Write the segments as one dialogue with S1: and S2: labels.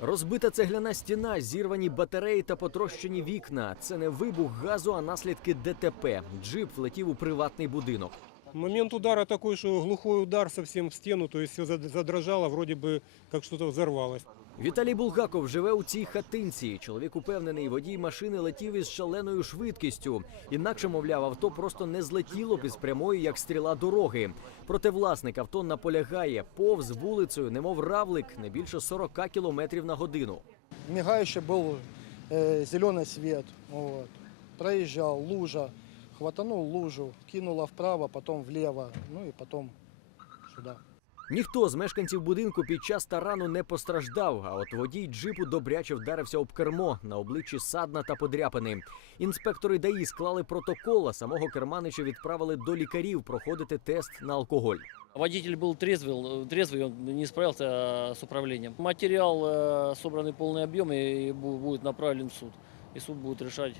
S1: Розбита цегляна стіна, зірвані батареї та потрощені вікна. Це не вибух газу, а наслідки ДТП. Джип влетів у приватний будинок.
S2: Момент удара такой, что глухой удар совсем в стену, то есть все задрожало, вроде бы как что-то взорвалось.
S1: Віталій Булгаков живе у цій хатинці. Чоловік упевнений, водій машини летів із шаленою швидкістю. Інакше, мовляв, авто просто не злетіло б із прямої, як стріла дороги. Проте власник авто наполягає, повз вулицею, немов равлик, не більше 40 кілометрів на годину.
S3: Мигающий был э, зеленый свет. Вот. Проезжал, лужа, хватанул лужу, кинула вправо, потом влево, ну и потом сюда.
S1: Ніхто з мешканців будинку під час тарану не постраждав. А от водій джипу добряче вдарився об кермо на обличчі садна та подряпини. Інспектори ДАІ склали протокол, а самого керманича відправили до лікарів проходити тест на алкоголь.
S4: Водитель был трезвый, трезвый, он не справился э, с управлением. Материал э, собранный полный объем и бу- будет направлен в суд. И суд будет решать.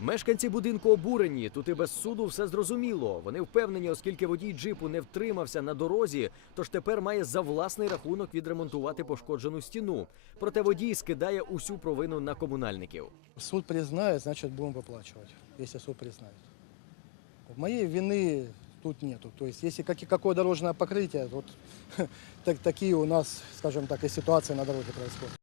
S1: Мешканці будинку обурені. Тут і без суду все зрозуміло. Вони впевнені, оскільки водій джипу не втримався на дорозі, тож тепер має за власний рахунок відремонтувати пошкоджену стіну. Проте водій скидає усю провину на комунальників.
S3: Суд признает, значит будем выплачивать, если суд признает. Моей вины тут нету. То есть если как, какое дорожное покрытие, вот так, такие у нас, скажем так, и ситуации на дороге происходят.